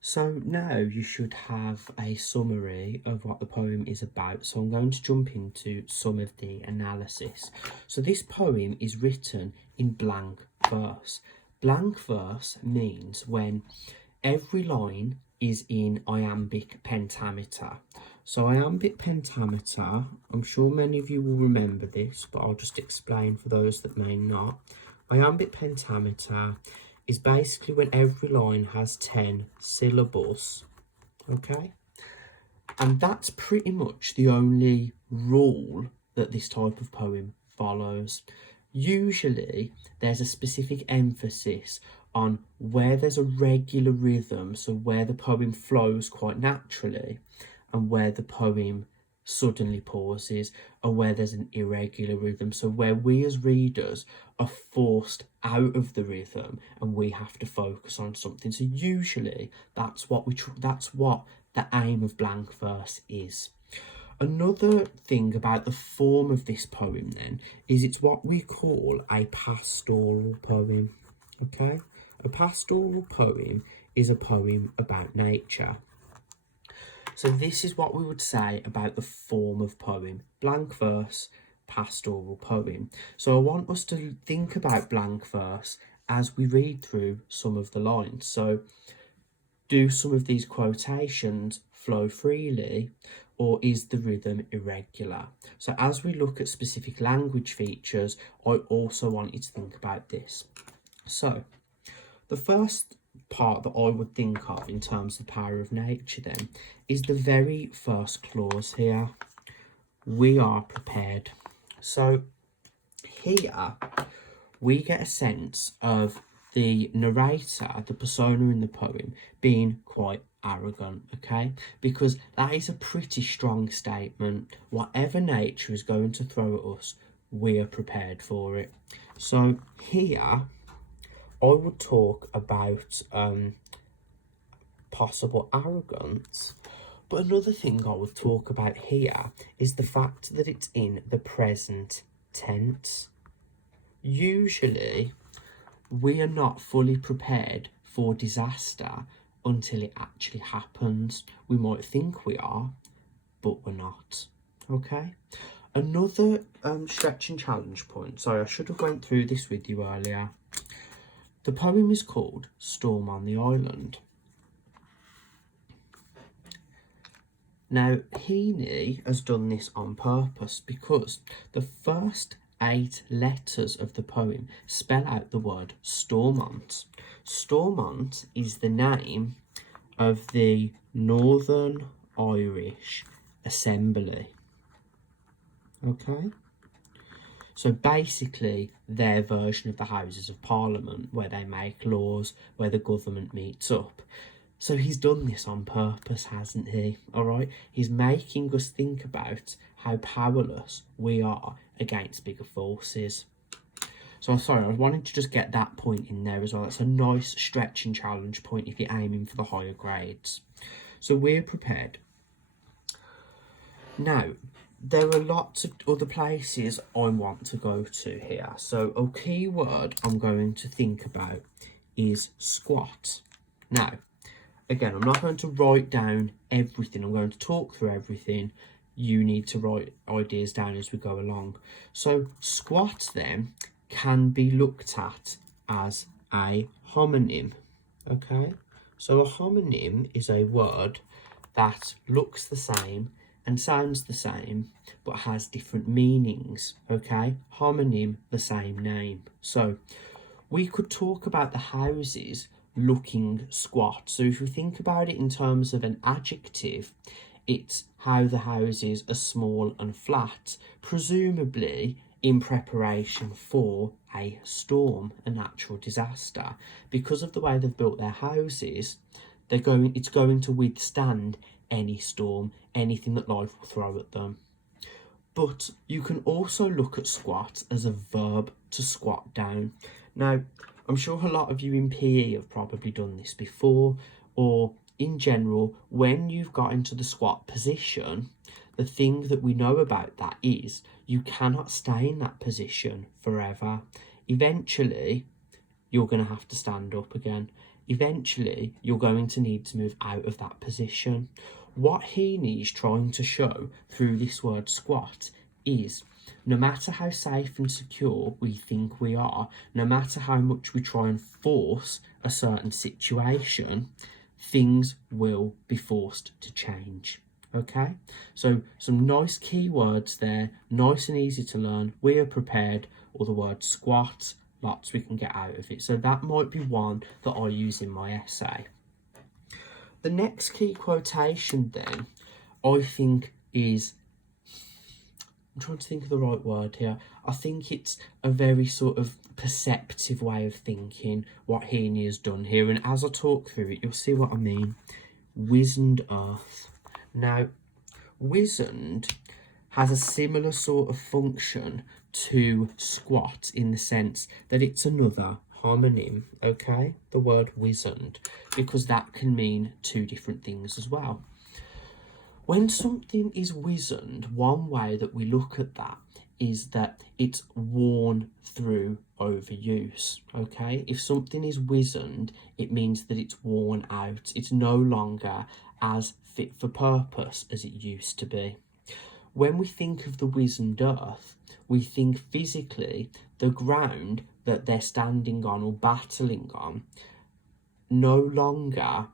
So now you should have a summary of what the poem is about. So I'm going to jump into some of the analysis. So this poem is written in blank verse. Blank verse means when every line is in iambic pentameter. So iambic pentameter, I'm sure many of you will remember this, but I'll just explain for those that may not. Iambic pentameter is basically when every line has 10 syllables, okay? And that's pretty much the only rule that this type of poem follows. Usually there's a specific emphasis on where there's a regular rhythm, so where the poem flows quite naturally, and where the poem suddenly pauses, and where there's an irregular rhythm, so where we as readers are forced out of the rhythm and we have to focus on something. So usually that's what the aim of blank verse is. Another thing about the form of this poem then is it's what we call a pastoral poem, okay? A pastoral poem is a poem about nature. So this is what we would say about the form of poem: blank verse, pastoral poem. So I want us to think about blank verse as we read through some of the lines. So do some of these quotations flow freely, or is the rhythm irregular? So as we look at specific language features, I also want you to think about this. So the first part that I would think of in terms of the power of nature then is the very first clause here. We are prepared. So here we get a sense of the narrator, the persona in the poem, being quite arrogant, okay? Because that is a pretty strong statement. Whatever nature is going to throw at us, we are prepared for it. So here I would talk about possible arrogance, but another thing I would talk about here is the fact that it's in the present tense. Usually we are not fully prepared for disaster until it actually happens. We might think we are, but we're not, okay? Another stretch and challenge point, sorry, I should have went through this with you earlier. The poem is called Storm on the Island. Now, Heaney has done this on purpose because the first 8 letters of the poem spell out the word Stormont. Stormont is the name of the Northern Irish Assembly. Okay? So basically their version of the Houses of Parliament, where they make laws, where the government meets up. So he's done this on purpose, hasn't he? All right? He's making us think about how powerless we are against bigger forces. So I'm sorry, I wanted to just get that point in there as well. That's a nice stretch and challenge point if you're aiming for the higher grades. So we're prepared. Now, there are lots of other places I want to go to here. So a key word I'm going to think about is squat. Now, again, I'm not going to write down everything. I'm going to talk through everything. You need to write ideas down as we go along. So squat then can be looked at as a homonym, okay? So a homonym is a word that looks the same and sounds the same, but has different meanings, okay? Homonym, the same name. So we could talk about the houses looking squat. So if we think about it in terms of an adjective, it's how the houses are small and flat, presumably in preparation for a storm, a natural disaster. Because of the way they've built their houses, it's going to withstand any storm, anything that life will throw at them. But you can also look at squat as a verb, to squat down. Now, I'm sure a lot of you in PE have probably done this before, or in general, when you've got into the squat position, the thing that we know about that is you cannot stay in that position forever. Eventually, you're going to have to stand up again. eventually you're going to need to move out of that position. What Heaney is trying to show through this word squat is no matter how safe and secure we think we are, no matter how much we try and force a certain situation, things will be forced to change. Okay, so some nice keywords there, nice and easy to learn. We are prepared, or the word squat, lots we can get out of it. So that might be one that I use in my essay. The next key quotation then, I think is, I'm trying to think of the right word here. I think it's a very sort of perceptive way of thinking what Heaney has done here. And as I talk through it, you'll see what I mean. Wizened earth. Now, wizened has a similar sort of function to squat in the sense that it's another homonym, okay? The word wizened, because that can mean two different things as well. When something is wizened, one way that we look at that is that it's worn through overuse, okay? If something is wizened, it means that it's worn out. It's no longer as fit for purpose as it used to be. When we think of the wizened earth, we think physically the ground that they're standing on or battling on no longer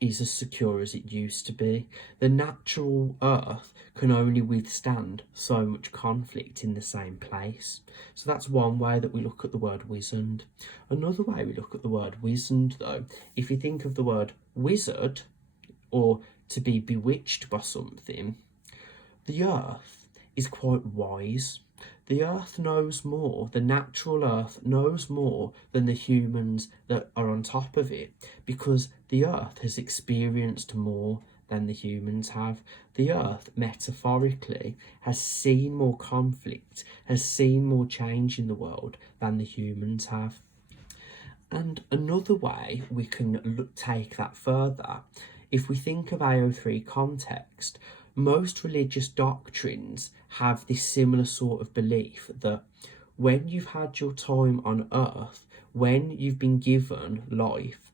is as secure as it used to be. The natural earth can only withstand so much conflict in the same place. So that's one way that we look at the word wizened. Another way we look at the word wizened, though, if you think of the word wizard, or to be bewitched by something, the earth is quite wise. The earth knows more, the natural earth knows more than the humans that are on top of it, because the earth has experienced more than the humans have. The earth, metaphorically, has seen more conflict, has seen more change in the world than the humans have. And another way we can take that further, if we think of AO3 context, most religious doctrines have this similar sort of belief that when you've had your time on earth, when you've been given life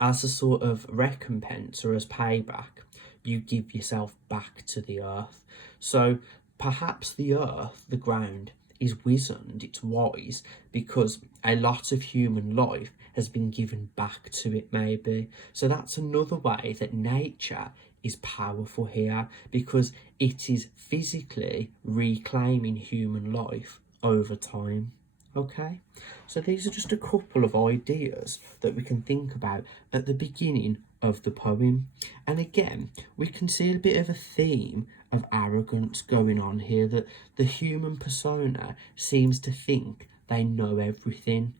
as a sort of recompense or as payback, you give yourself back to the earth. So perhaps the earth, the ground, is wizened, it's wise, because a lot of human life has been given back to it, maybe. So that's another way that nature is powerful here, because it is physically reclaiming human life over time. Okay, so these are just a couple of ideas that we can think about at the beginning of the poem. And again, we can see a bit of a theme of arrogance going on here, that the human persona seems to think they know everything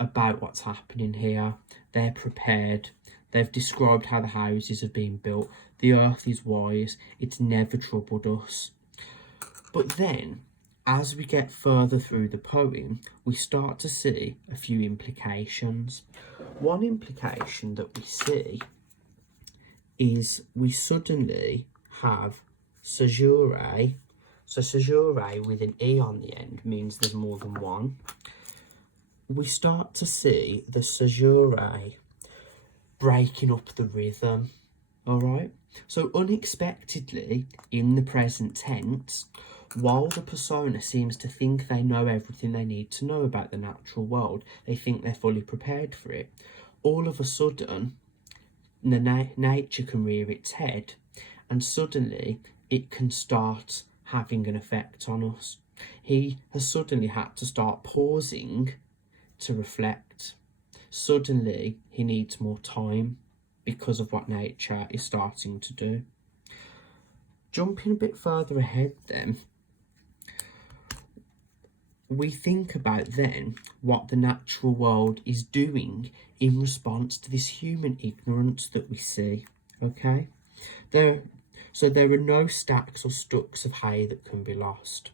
about what's happening here. They're prepared. They've described how the houses have been built. The earth is wise. It's never troubled us. But then, as we get further through the poem, we start to see a few implications. One implication that we see is we suddenly have caesura. So caesura with an E on the end means there's more than one. We start to see the caesura breaking up the rhythm, all right? So unexpectedly, in the present tense, while the persona seems to think they know everything they need to know about the natural world, they think they're fully prepared for it, all of a sudden, the nature can rear its head, and suddenly it can start having an effect on us. He has suddenly had to start pausing to reflect. Suddenly, he needs more time because of what nature is starting to do. Jumping a bit further ahead then, we think about then what the natural world is doing in response to this human ignorance that we see, okay? So there are no stacks or stucks of hay that can be lost.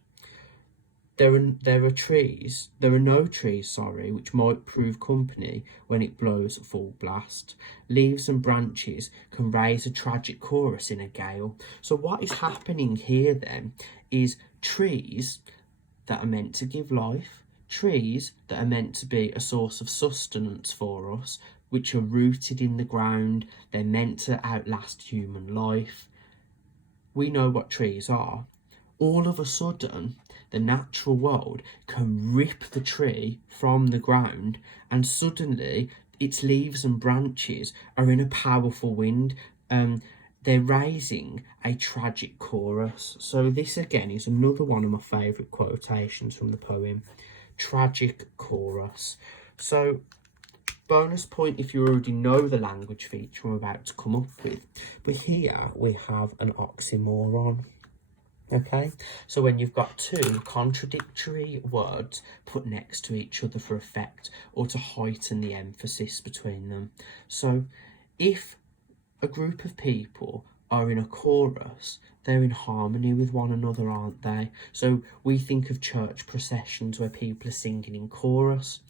There are no trees, which might prove company when it blows full blast. Leaves and branches can raise a tragic chorus in a gale. So what is happening here then is trees that are meant to give life, trees that are meant to be a source of sustenance for us, which are rooted in the ground. They're meant to outlast human life. We know what trees are. All of a sudden, the natural world can rip the tree from the ground, and suddenly its leaves and branches are in a powerful wind. They're raising a tragic chorus. So this again is another one of my favourite quotations from the poem. Tragic chorus. So bonus point if you already know the language feature I'm about to come up with. But here we have an oxymoron. Okay, so when you've got two contradictory words put next to each other for effect or to heighten the emphasis between them. So if a group of people are in a chorus, they're in harmony with one another, aren't they? So we think of church processions where people are singing in chorus.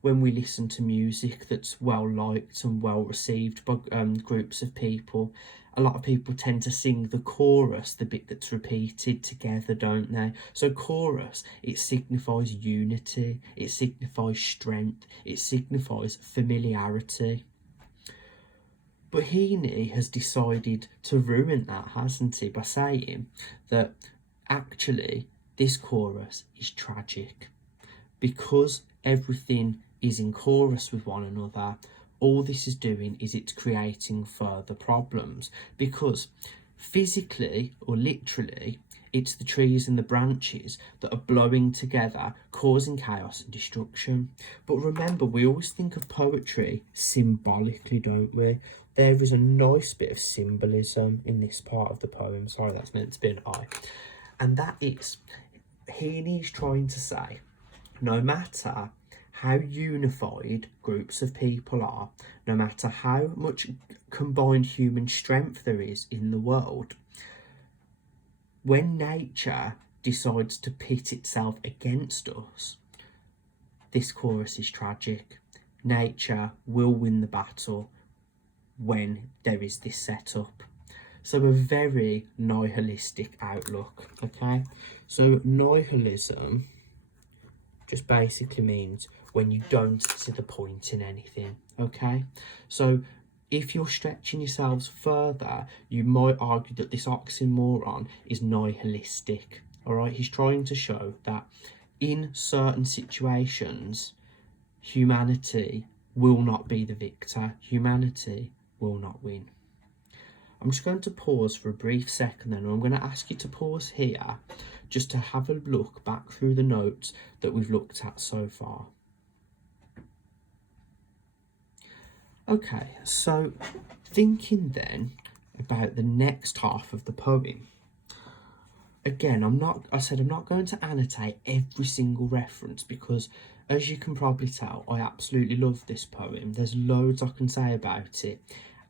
When we listen to music that's well liked and well received by groups of people, a lot of people tend to sing the chorus, the bit that's repeated, together, don't they? So chorus, it signifies unity, it signifies strength, it signifies familiarity. But Heaney has decided to ruin that, hasn't he, by saying that actually this chorus is tragic. Because everything is in chorus with one another, all this is doing is it's creating further problems, because physically or literally it's the trees and the branches that are blowing together, causing chaos and destruction. But remember, we always think of poetry symbolically, don't we? There is a nice bit of symbolism in this part of the poem. Sorry, that's meant to be an I. And that is, Heaney's trying to say, no matter how unified groups of people are, no matter how much combined human strength there is in the world, when nature decides to pit itself against us, this chorus is tragic. Nature will win the battle when there is this setup. So a very nihilistic outlook, okay? So nihilism just basically means when you don't see the point in anything, okay? So if you're stretching yourselves further, you might argue that this oxymoron is nihilistic, all right? He's trying to show that in certain situations, humanity will not be the victor. Humanity will not win. I'm just going to pause for a brief second then, and I'm going to ask you to pause here just to have a look back through the notes that we've looked at so far. Okay, so thinking then about the next half of the poem. Again, I'm not going to annotate every single reference because, as you can probably tell, I absolutely love this poem. There's loads I can say about it,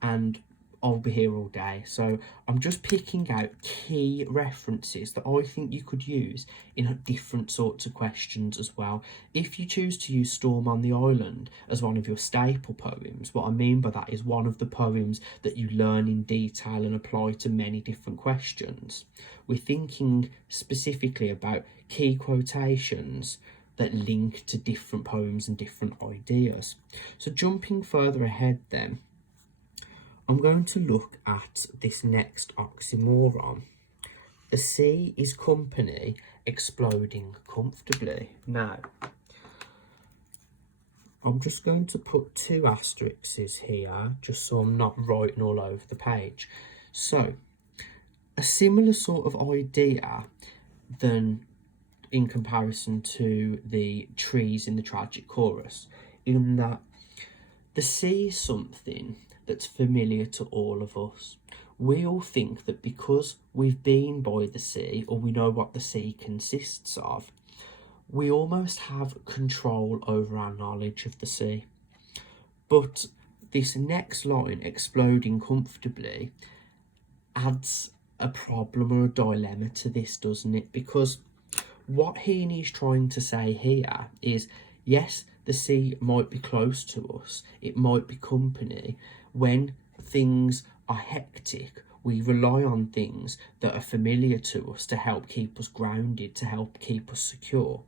and I'll be here all day. So I'm just picking out key references that I think you could use in different sorts of questions as well. If you choose to use Storm on the Island as one of your staple poems, what I mean by that is one of the poems that you learn in detail and apply to many different questions. We're thinking specifically about key quotations that link to different poems and different ideas. So jumping further ahead then, I'm going to look at this next oxymoron. The sea is company exploding comfortably. Now, I'm just going to put 2 asterisks here, just so I'm not writing all over the page. So, a similar sort of idea than in comparison to the trees in the tragic chorus, in that the sea is something that's familiar to all of us. We all think that because we've been by the sea, or we know what the sea consists of, we almost have control over our knowledge of the sea. But this next line, exploding comfortably, adds a problem or a dilemma to this, doesn't it? Because what Heaney's trying to say here is, yes, the sea might be close to us, it might be company. When things are hectic, we rely on things that are familiar to us to help keep us grounded, to help keep us secure.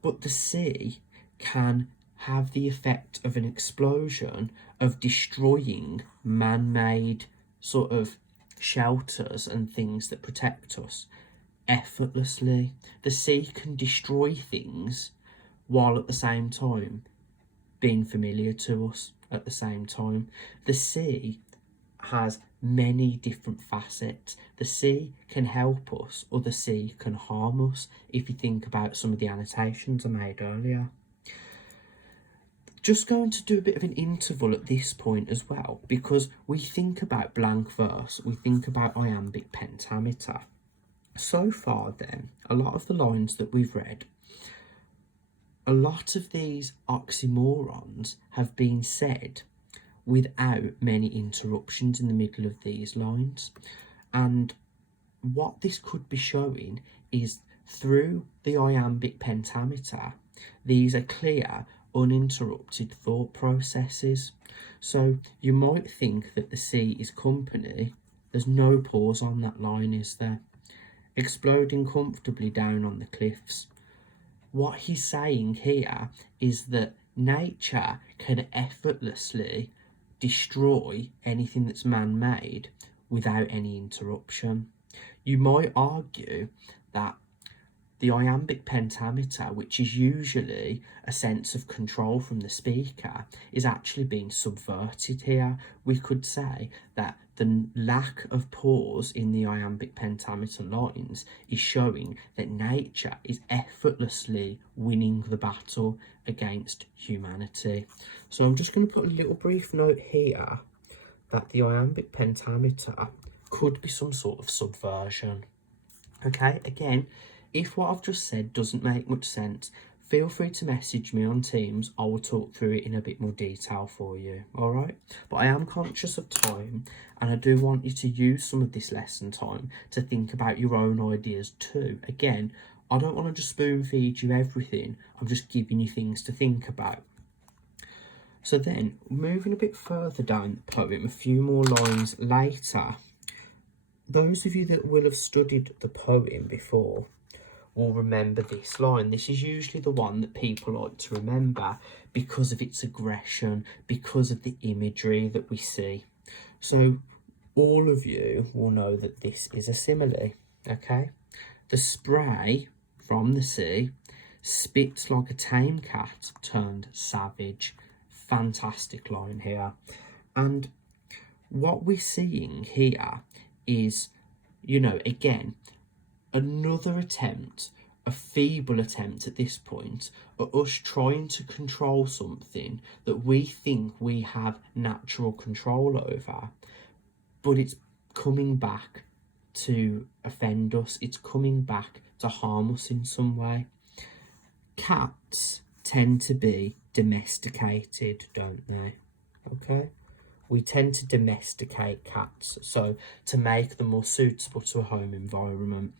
But the sea can have the effect of an explosion of destroying man-made sort of shelters and things that protect us effortlessly. The sea can destroy things while at the same time being familiar to us at the same time. The sea has many different facets. The sea can help us, or the sea can harm us, if you think about some of the annotations I made earlier. Just going to do a bit of an interval at this point as well, because we think about blank verse, we think about iambic pentameter. So far then, a lot of the lines that we've read, a lot of these oxymorons have been said without many interruptions in the middle of these lines. And what this could be showing is through the iambic pentameter, these are clear, uninterrupted thought processes. So you might think that the sea is company. There's no pause on that line, is there? Exploding comfortably down on the cliffs. What he's saying here is that nature can effortlessly destroy anything that's man-made without any interruption. You might argue that the iambic pentameter, which is usually a sense of control from the speaker, is actually being subverted here. We could say that the lack of pause in the iambic pentameter lines is showing that nature is effortlessly winning the battle against humanity. So I'm just going to put a little brief note here that the iambic pentameter could be some sort of subversion. Okay, again, if what I've just said doesn't make much sense, feel free to message me on Teams. I will talk through it in a bit more detail for you, all right? But I am conscious of time, and I do want you to use some of this lesson time to think about your own ideas too. Again, I don't want to just spoon feed you everything. I'm just giving you things to think about. So then, moving a bit further down the poem, a few more lines later, those of you that will have studied the poem before will remember this line. This is usually the one that people like to remember because of its aggression, because of the imagery that we see. So all of you will know that this is a simile, okay? The spray from the sea spits like a tame cat turned savage. Fantastic line here. And what we're seeing here is, you know, again, another attempt, a feeble attempt at this point, at us trying to control something that we think we have natural control over, but it's coming back to offend us, it's coming back to harm us in some way. Cats tend to be domesticated, don't they? Okay? We tend to domesticate cats, so to make them more suitable to a home environment.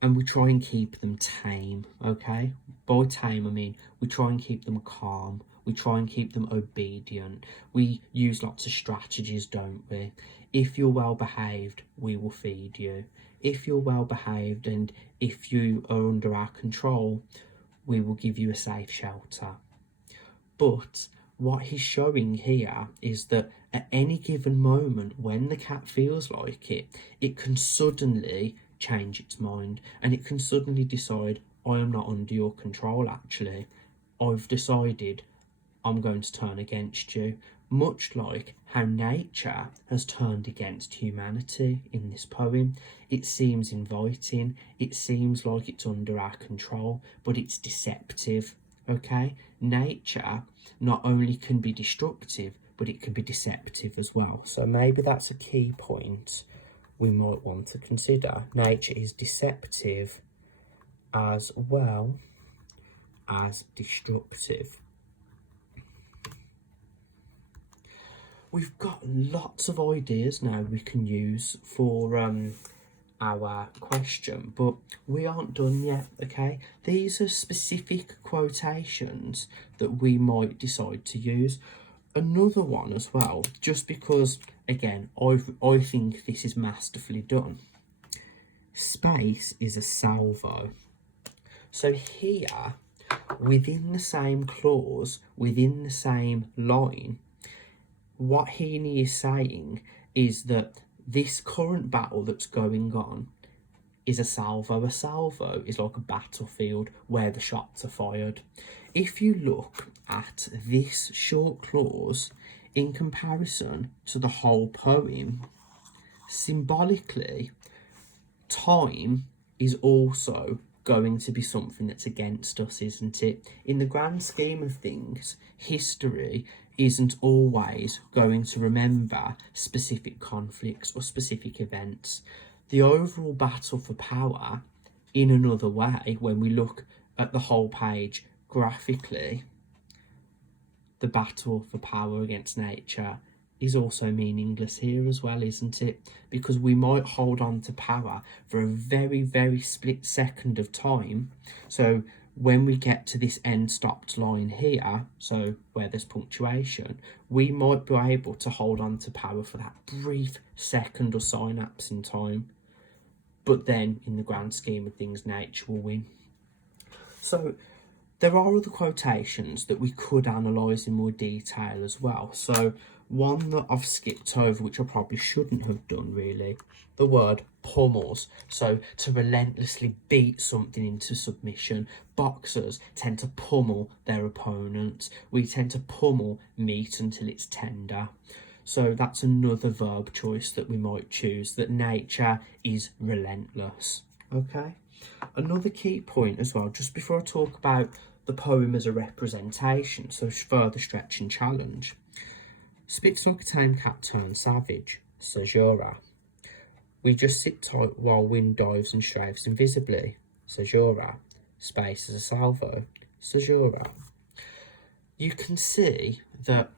And we try and keep them tame, okay? By tame, I mean we try and keep them calm. We try and keep them obedient. We use lots of strategies, don't we? If you're well behaved, we will feed you. If you're well behaved and if you are under our control, we will give you a safe shelter. But what he's showing here is that at any given moment, when the cat feels like it, it can suddenly change its mind, and it can suddenly decide, I am not under your control actually. I've decided I'm going to turn against you, much like how nature has turned against humanity in this poem. It seems inviting, it seems like it's under our control, but it's deceptive, okay? Nature not only can be destructive, but it can be deceptive as well. So maybe that's a key point we might want to consider. Nature is deceptive as well as destructive. We've got lots of ideas now we can use for our question, but we aren't done yet, okay? These are specific quotations that we might decide to use. Another one as well, just because, again, I think this is masterfully done. Space is a salvo. So here, within the same clause, within the same line, what Heaney is saying is that this current battle that's going on is a salvo. A salvo is like a battlefield where the shots are fired. If you look at this short clause in comparison to the whole poem, symbolically, time is also going to be something that's against us, isn't it? In the grand scheme of things, history isn't always going to remember specific conflicts or specific events. The overall battle for power, in another way, when we look at the whole page graphically, the battle for power against nature is also meaningless here as well, isn't it? Because we might hold on to power for a very, very split second of time. So when we get to this end stopped line here, so where there's punctuation, we might be able to hold on to power for that brief second or synapse in time. But then, in the grand scheme of things, nature will win. So there are other quotations that we could analyse in more detail as well. So one that I've skipped over, which I probably shouldn't have done really, the word pummels. So to relentlessly beat something into submission. Boxers tend to pummel their opponents. We tend to pummel meat until it's tender. So that's another verb choice that we might choose, that nature is relentless. Okay? Another key point as well, just before I talk about the poem as a representation, so further stretch and challenge. Spits like a tame cat turns savage, says Jura. We just sit tight while wind dives and strafes invisibly, says Jura. Space is a salvo, says Jura. You can see that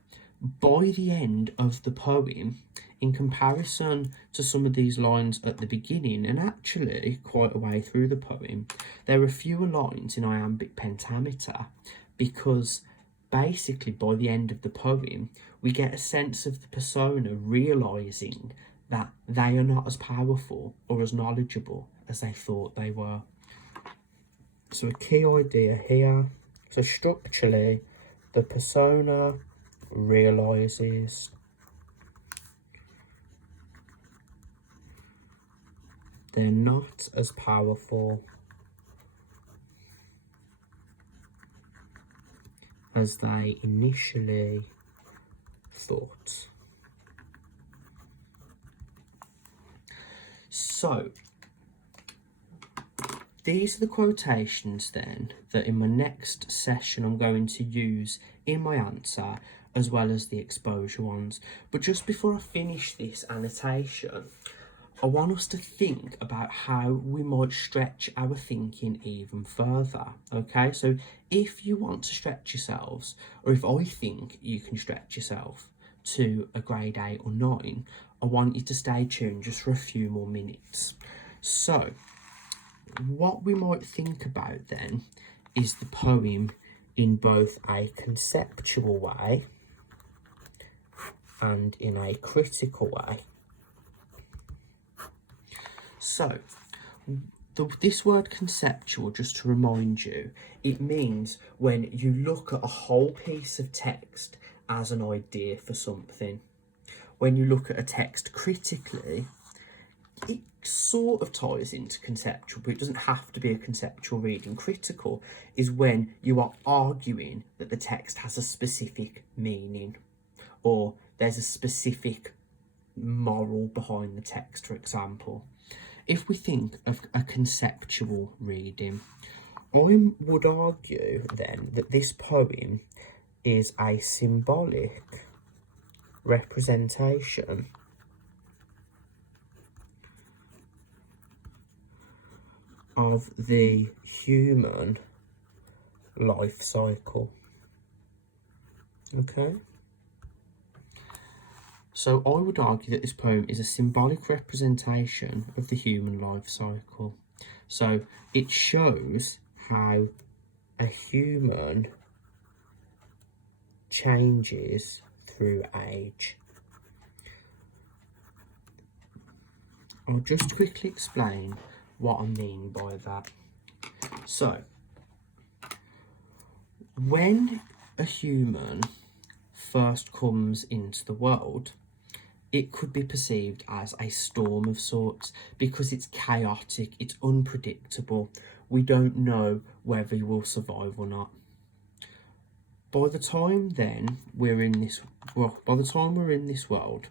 by the end of the poem, in comparison to some of these lines at the beginning, and actually quite a way through the poem, there are fewer lines in iambic pentameter, because basically by the end of the poem, we get a sense of the persona realising that they are not as powerful or as knowledgeable as they thought they were. So a key idea here, so structurally, the persona realises they're not as powerful as they initially thought. So these are the quotations then that in my next session I'm going to use in my answer, as well as the exposure ones. But just before I finish this annotation, I want us to think about how we might stretch our thinking even further, okay? So if you want to stretch yourselves, or if I think you can stretch yourself to a grade 8 or 9, I want you to stay tuned just for a few more minutes. So what we might think about then is the poem in both a conceptual way and in a critical way. So, this word conceptual, just to remind you, it means when you look at a whole piece of text as an idea for something. When you look at a text critically, it sort of ties into conceptual, but it doesn't have to be a conceptual reading. Critical is when you are arguing that the text has a specific meaning, or there's a specific moral behind the text, for example. If we think of a conceptual reading, I would argue then that this poem is a symbolic representation of the human life cycle. Okay? So I would argue that this poem is a symbolic representation of the human life cycle. So it shows how a human changes through age. I'll just quickly explain what I mean by that. So When a human first comes into the world, it could be perceived as a storm of sorts because it's chaotic, it's unpredictable. We don't know whether you will survive or not. By the time we're in this world,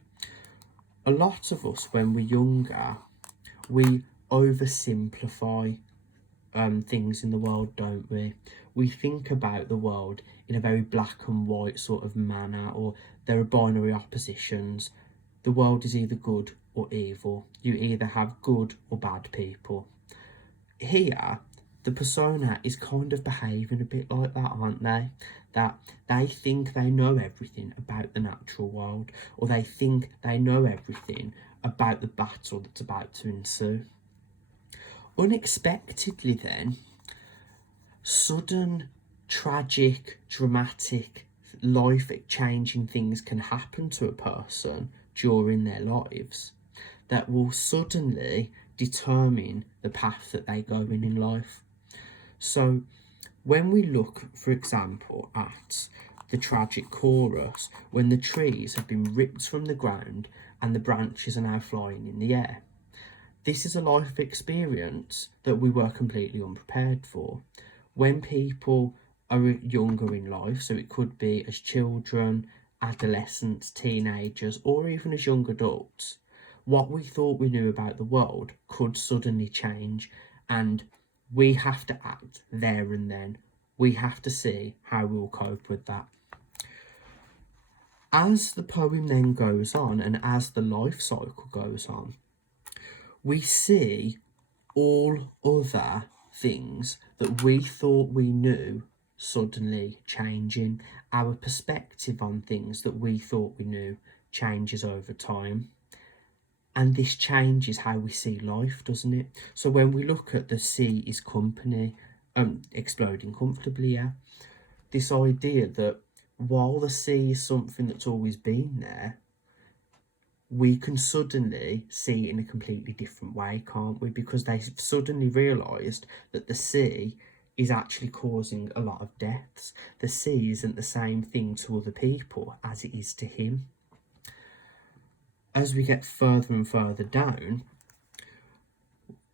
a lot of us, when we're younger, we oversimplify things in the world, don't we? We think about the world in a very black and white sort of manner, or there are binary oppositions. The world is either good or evil. You either have good or bad people. Here, the persona is kind of behaving a bit like that, aren't they? That they think they know everything about the natural world, or they think they know everything about the battle that's about to ensue. Unexpectedly then, sudden, tragic, dramatic, life-changing things can happen to a person during their lives that will suddenly determine the path that they go in life. So when we look, for example, at the tragic chorus, when the trees have been ripped from the ground and the branches are now flying in the air, this is a life experience that we were completely unprepared for. When people are younger in life, so it could be as children, adolescents, teenagers, or even as young adults, what we thought we knew about the world could suddenly change, and we have to act there and then. We have to see how we'll cope with that. As the poem then goes on, and as the life cycle goes on, we see all other things that we thought we knew suddenly changing. Our perspective on things that we thought we knew changes over time. And this changes how we see life, doesn't it? So when we look at the sea is company, exploding comfortably, yeah, this idea that while the sea is something that's always been there, we can suddenly see it in a completely different way, can't we? Because they suddenly realised that the sea is actually causing a lot of deaths. The sea isn't the same thing to other people as it is to him. As we get further and further down,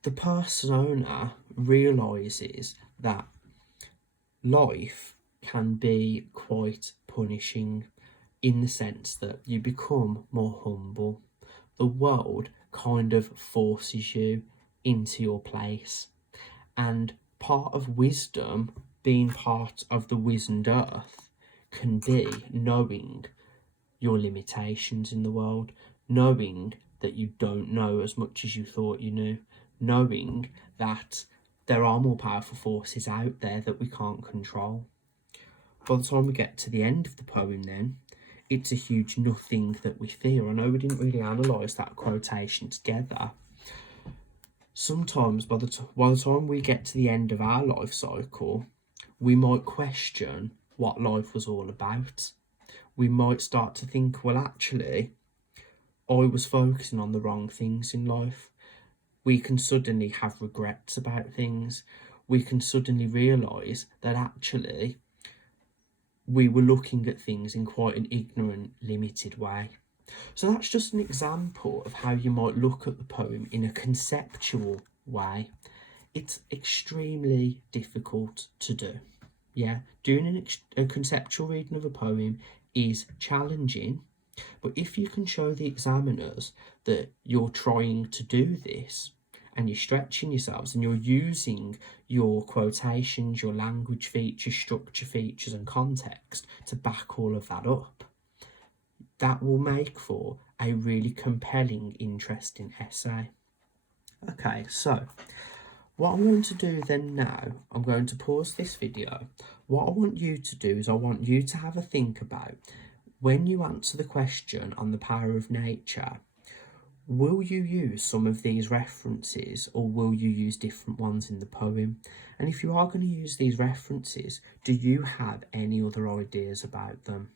the persona realises that life can be quite punishing, in the sense that you become more humble. The world kind of forces you into your place. And part of wisdom, being part of the wizened earth, can be knowing your limitations in the world, knowing that you don't know as much as you thought you knew, knowing that there are more powerful forces out there that we can't control. By the time we get to the end of the poem then, it's a huge nothing that we fear. I know we didn't really analyse that quotation together. Sometimes by the time we get to the end of our life cycle, we might question what life was all about. We might start to think, well, actually, I was focusing on the wrong things in life. We can suddenly have regrets about things. We can suddenly realise that actually we were looking at things in quite an ignorant, limited way. So that's just an example of how you might look at the poem in a conceptual way. It's extremely difficult to do. Yeah, doing a conceptual reading of a poem is challenging, but if you can show the examiners that you're trying to do this, and you're stretching yourselves and you're using your quotations, your language features, structure features and context to back all of that up, that will make for a really compelling, interesting essay. Okay, so what I'm going to do then now, I'm going to pause this video. What I want you to do is I want you to have a think about, when you answer the question on the power of nature, will you use some of these references or will you use different ones in the poem? And if you are going to use these references, do you have any other ideas about them?